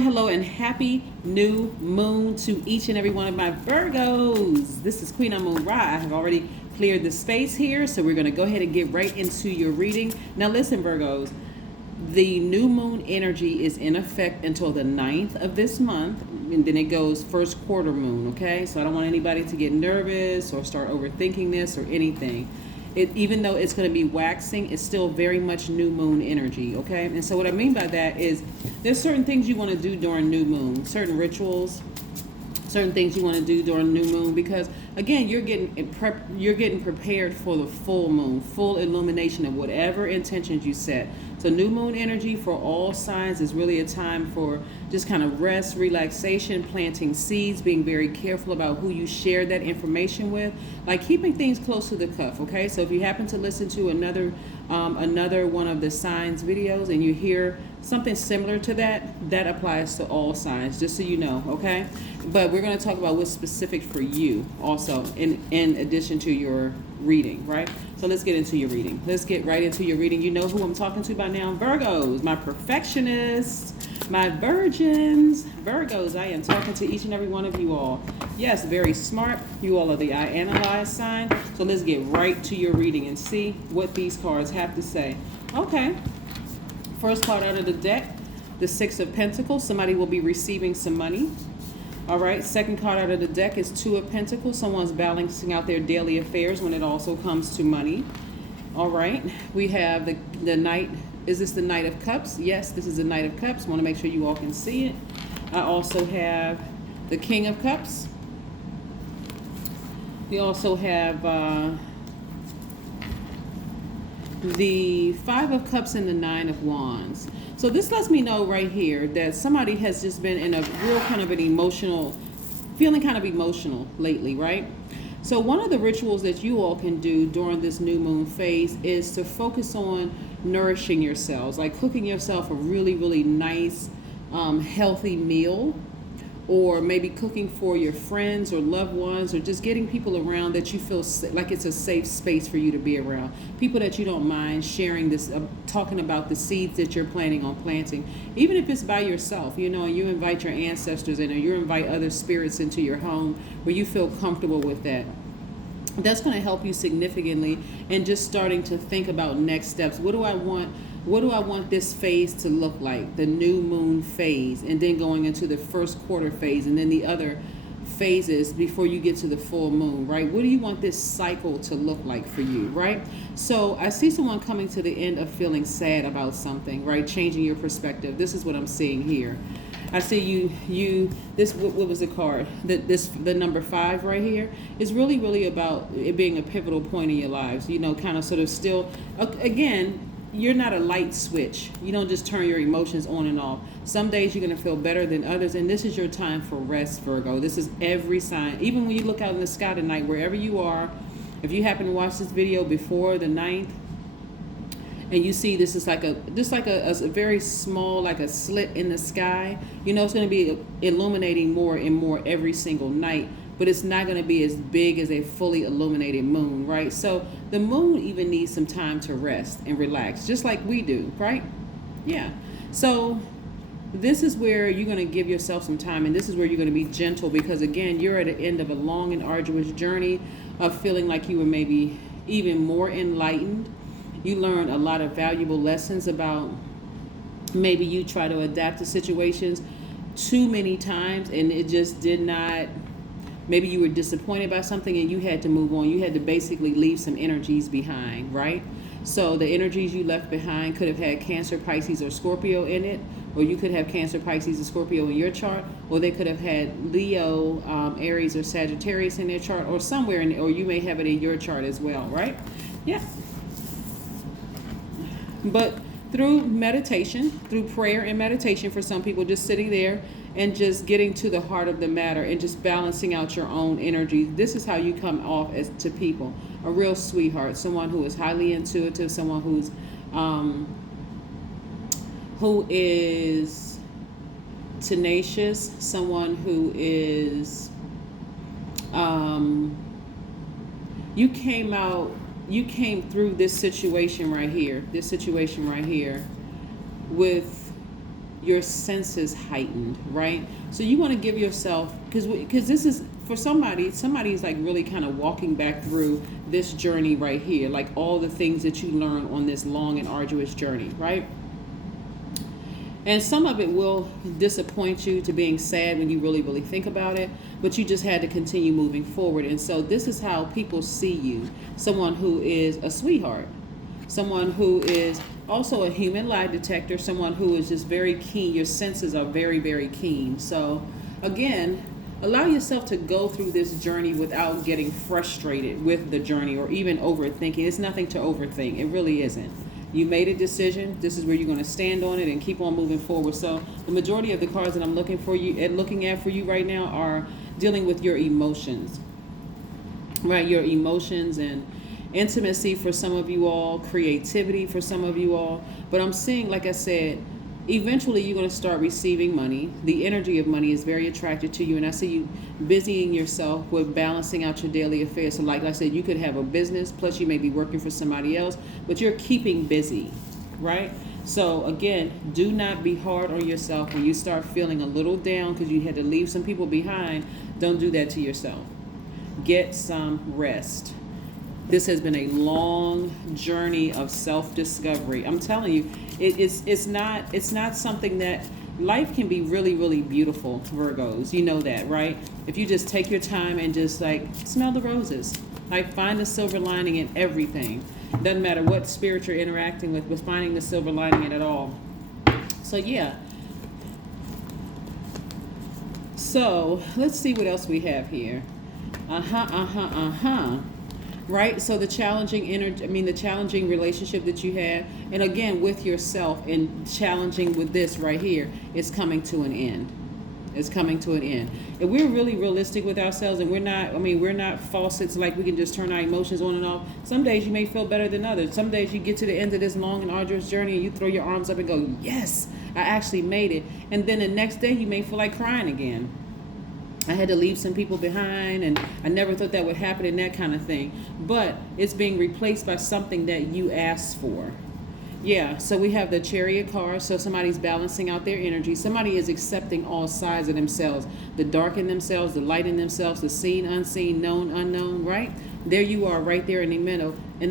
hello, and happy new moon to each and every one of my Virgos. This is Queen Amun Ra. I have already cleared the space here, so we're going to go ahead and get right into your reading. Now listen, Virgos, the new moon energy is in effect until the 9th of this month, and then it goes first quarter moon, okay? So I don't want anybody to get nervous or start overthinking this or anything. Even though it's going to be waxing, it's still very much new moon energy, okay? And so what I mean by that is there's certain things you want to do during new moon, certain rituals, certain things you want to do during new moon, because again, you're getting prepared for the full moon, full illumination of whatever intentions you set. So new moon energy for all signs is really a time for just kind of rest, relaxation, planting seeds, being very careful about who you share that information with, like keeping things close to the cuff, okay? So if you happen to listen to another one of the signs videos and you hear something similar to that, that applies to all signs, just so you know, okay? But we're going to talk about what's specific for you also in addition to your reading, right? So let's get into your reading. Let's get right into your reading. You know who I'm talking to by now. Virgos, my perfectionists, my virgins. Virgos, I am talking to each and every one of you all. Yes, very smart. You all are the I analyze sign. So let's get right to your reading and see what these cards have to say. Okay. First card out of the deck, the Six of Pentacles. Somebody will be receiving some money. All right, second card out of the deck is Two of Pentacles. Someone's balancing out their daily affairs when it also comes to money. All right, we have the Knight. Is this the Knight of Cups? Yes, this is the Knight of Cups. Want to make sure you all can see it. I also have the King of Cups. We also have the Five of Cups and the Nine of Wands. So this lets me know right here that somebody has just been in a real kind of an emotional, feeling kind of emotional lately, right? So one of the rituals that you all can do during this new moon phase is to focus on nourishing yourselves, like cooking yourself a really, really nice, healthy meal, or maybe cooking for your friends or loved ones, or just getting people around that you feel like it's a safe space for you to be around. People that you don't mind sharing this, talking about the seeds that you're planning on planting, even if it's by yourself, you know, and you invite your ancestors in, or you invite other spirits into your home where you feel comfortable with that. That's going to help you significantly in just starting to think about next steps. What do I want this phase to look like? The new moon phase, and then going into the first quarter phase, and then the other phases before you get to the full moon, right? What do you want this cycle to look like for you, right? So I see someone coming to the end of feeling sad about something, right? Changing your perspective. This is what I'm seeing here. I see what was the card? The number 5 right here is really, really about it being a pivotal point in your lives. You know, kind of sort of still, again, you're not a light switch. You don't just turn your emotions on and off. Some days you're going to feel better than others, and this is your time for rest, Virgo. This is every sign. Even when you look out in the sky tonight, wherever you are, if you happen to watch this video before the 9th, and you see this is like a very small, like a slit in the sky, you know it's going to be illuminating more and more every single night, but it's not going to be as big as a fully illuminated moon, right? So the moon even needs some time to rest and relax, just like we do, right? Yeah. So this is where you're going to give yourself some time, and this is where you're going to be gentle, because again, you're at the end of a long and arduous journey of feeling like you were maybe even more enlightened. You learned a lot of valuable lessons about maybe you try to adapt to situations too many times and it just did not. Maybe you were disappointed by something and you had to move on. You had to basically leave some energies behind, right? So the energies you left behind could have had Cancer, Pisces, or Scorpio in it, or you could have Cancer, Pisces, or Scorpio in your chart, or they could have had Leo, Aries, or Sagittarius in their chart, or somewhere in, or you may have it in your chart as well, right? Yeah. But through meditation, through prayer and meditation, for some people, just sitting there and just getting to the heart of the matter and just balancing out your own energy, this is how you come off as to people. A real sweetheart, someone who is highly intuitive, someone who is tenacious, someone who is you came through this situation right here with your senses heightened, right? So you want to give yourself, because this is for somebody's like really kind of walking back through this journey right here, like all the things that you learn on this long and arduous journey, right? And some of it will disappoint you to being sad when you really, really think about it, but you just had to continue moving forward. And so this is how people see you. Someone who is a sweetheart, someone who is also a human lie detector, someone who is just very keen. Your senses are very, very keen. So again, allow yourself to go through this journey without getting frustrated with the journey or even overthinking. It's nothing to overthink. It really isn't. You made a decision. This is where you're going to stand on it and keep on moving forward. So the majority of the cards that I'm looking at for you right now are dealing with your emotions, right? Your emotions and intimacy for some of you all, creativity for some of you all. But I'm seeing, like I said, eventually you're going to start receiving money. The energy of money is very attracted to you, and I see you busying yourself with balancing out your daily affairs. So like I said, you could have a business, plus you may be working for somebody else, but you're keeping busy, right? So again, do not be hard on yourself when you start feeling a little down because you had to leave some people behind. Don't do that to yourself. Get some rest. This has been a long journey of self-discovery. I'm telling you, it's not something that life can be really, really beautiful, Virgos. You know that, right? If you just take your time and just like smell the roses, like find the silver lining in everything. Doesn't matter what spirit you're interacting with, but finding the silver lining in it all. So yeah. So let's see what else we have here. Right? So the challenging the challenging relationship that you had, and again with yourself, and challenging with this right here, is coming to an end. It's coming to an end. If we're really realistic with ourselves, and we're not faucets like we can just turn our emotions on and off. Some days you may feel better than others. Some days you get to the end of this long and arduous journey and you throw your arms up and go, yes, I actually made it. And then the next day you may feel like crying again. I had to leave some people behind, and I never thought that would happen, and that kind of thing. But it's being replaced by something that you asked for. Yeah, so we have the Chariot card. So somebody's balancing out their energy. Somebody is accepting all sides of themselves. The dark in themselves, the light in themselves, the seen, unseen, known, unknown, right? There you are right there in the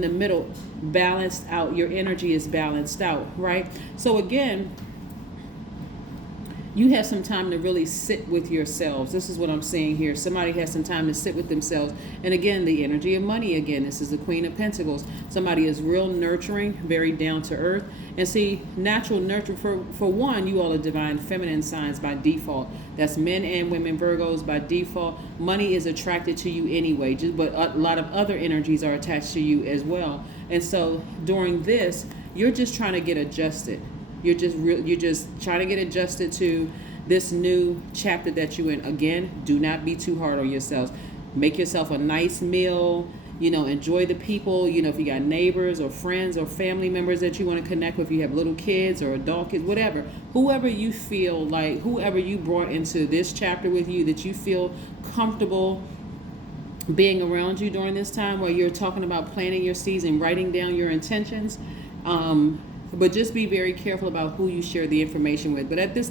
middle, balanced out. Your energy is balanced out, right? So again, you have some time to really sit with yourselves. This is what I'm seeing here. Somebody has some time to sit with themselves. And again, the energy of money again. This is the Queen of Pentacles. Somebody is real nurturing, very down to earth. And see, natural nurture, for one, you all are divine feminine signs by default. That's men and women, Virgos by default. Money is attracted to you anyway, but a lot of other energies are attached to you as well. And so during this, you're just trying to get adjusted. You're just trying to get adjusted to this new chapter that you're in. Again, do not be too hard on yourselves. Make yourself a nice meal. Enjoy the people. If you got neighbors or friends or family members that you want to connect with, you have little kids or adult kids, whatever. Whoever you feel like, whoever you brought into this chapter with you, that you feel comfortable being around you during this time where you're talking about planting your seeds and writing down your intentions. But just be very careful about who you share the information with. But at this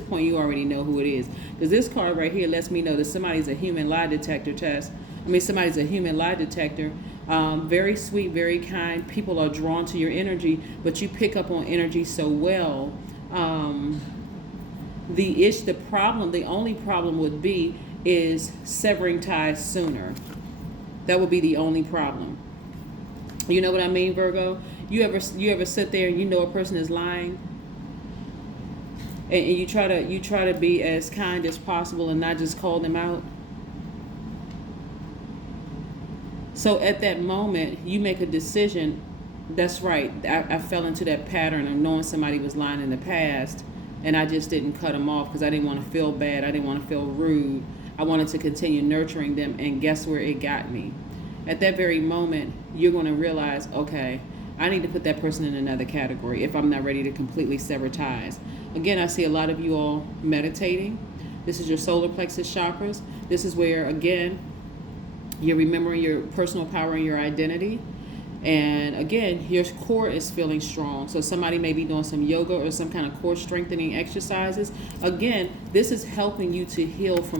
point, you already know who it is. Because this card right here lets me know that somebody's a human lie detector somebody's a human lie detector. Very sweet, very kind. People are drawn to your energy, but you pick up on energy so well. The only problem would be is severing ties sooner. That would be the only problem. You know what I mean, Virgo? You ever sit there and a person is lying, and you try to be as kind as possible and not just call them out? So at that moment, you make a decision. That's right. I fell into that pattern of knowing somebody was lying in the past, and I just didn't cut them off because I didn't want to feel bad. I didn't want to feel rude. I wanted to continue nurturing them, and guess where it got me? At that very moment, you're going to realize, okay, I need to put that person in another category if I'm not ready to completely sever ties. Again, I see a lot of you all meditating. This is your solar plexus chakras. This is where, again, you're remembering your personal power and your identity. And again, your core is feeling strong. So somebody may be doing some yoga or some kind of core strengthening exercises. Again, this is helping you to heal from